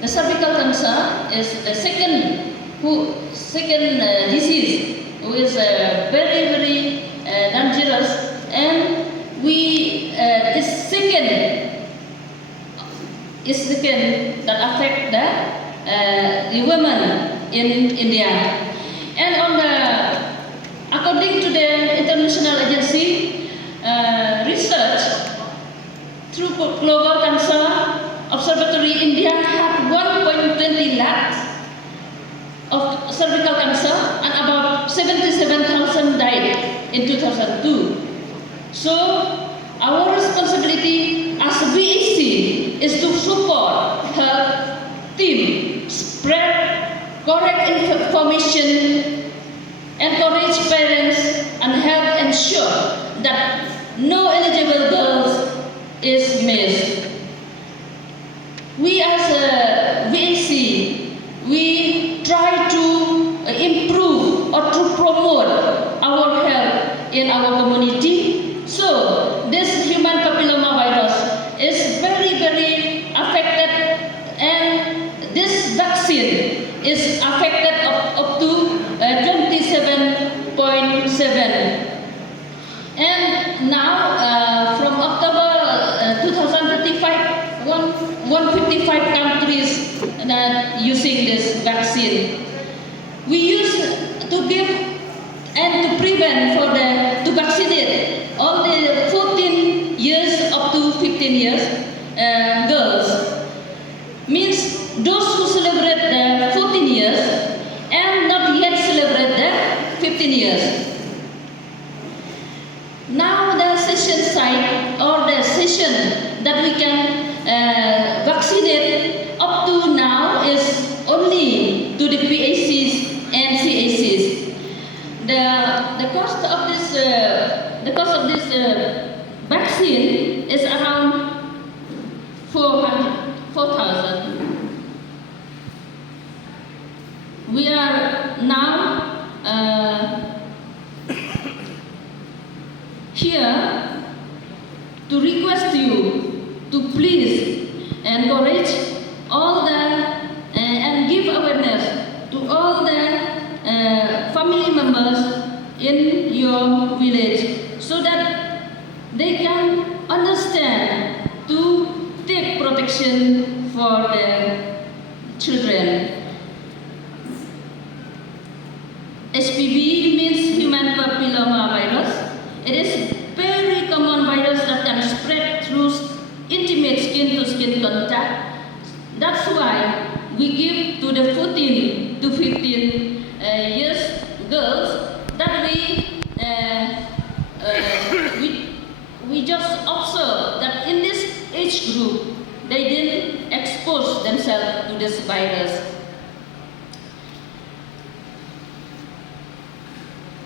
the cervical cancer is the second disease who is very dangerous, and is second that affect the women in India. And according to the international agency research through Global Cancer Observatory, India had 1.20 lakhs of cervical cancer, and about 77,000 died in 2002. So our responsibility as VAC is to support health team, spread correct information, encourage parents, and help ensure that no eligible girls is missed. We as a VAC, we try to improve or to promote our health in our community. So this human papilloma virus is very affected, and this vaccine is affected up to 27.7. And now from October 2025, 155 countries using this vaccine. We use to give and to prevent to vaccinate all the 14 years up to 15 years girls. Means those who celebrate the 14 years and not yet celebrate the 15 years. Now the session site or the session that we can vaccinate up to now is only to the PACs and CACs. The cost of this vaccine is around 4,000. We are now here to request you to please encourage all and give awareness to all the family members in your village, so that they can understand to take protection for their children. HPV means human papilloma virus. It is very common virus that can spread through intimate skin-to-skin contact. That's why we give to the 14 to 15 years girls that we just observe that in this age group they didn't expose themselves to this virus.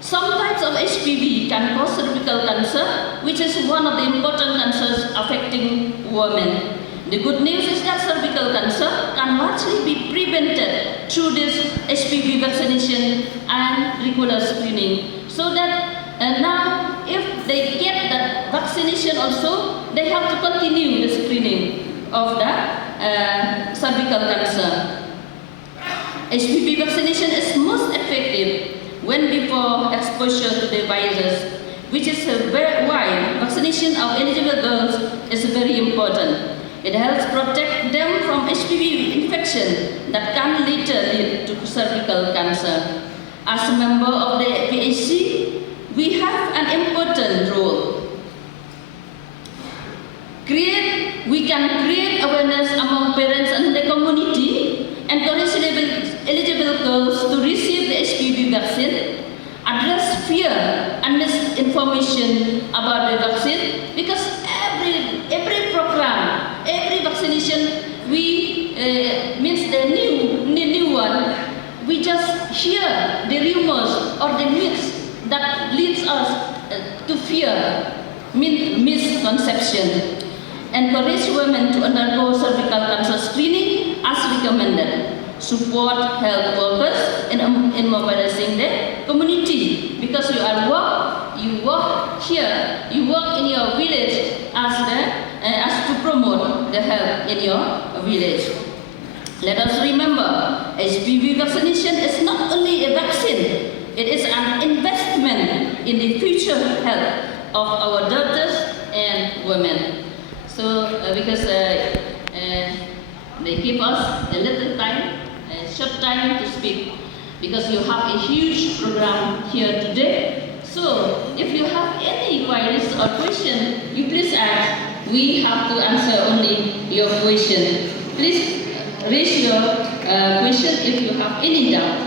Some types of HPV can cause cervical cancer, which is one of the important cancers affecting women. The good news is that cervical cancer can largely be prevented through this HPV vaccination and regular screening. So that now, if they get that vaccination also, they have to continue the screening of the cervical cancer. HPV vaccination is most effective when before exposure to the virus, which is why vaccination of eligible girls is very important. It helps protect them from HPV infection that can later lead to cervical cancer. As a member of the VAC, we have an important role. We can create awareness among parents and the community, encourage eligible girls to receive the HPV vaccine, address fear and misinformation about the vaccine, because every program, every vaccination, we means the new one, we just hear the rumors or the myths that leads us to fear, misconception. Encourage women to undergo cervical cancer screening as recommended. Support health workers in mobilizing the community, because you work here, you work in your village as to promote the health in your village. Let us remember, HPV vaccination is not only a vaccine, it is an investment in the future health of our daughters and women. So, because they give us a little time, a short time to speak, because you have a huge program here today. So, if you have any queries or questions, you please ask. We have to answer only your question. Please raise your question if you have any doubt.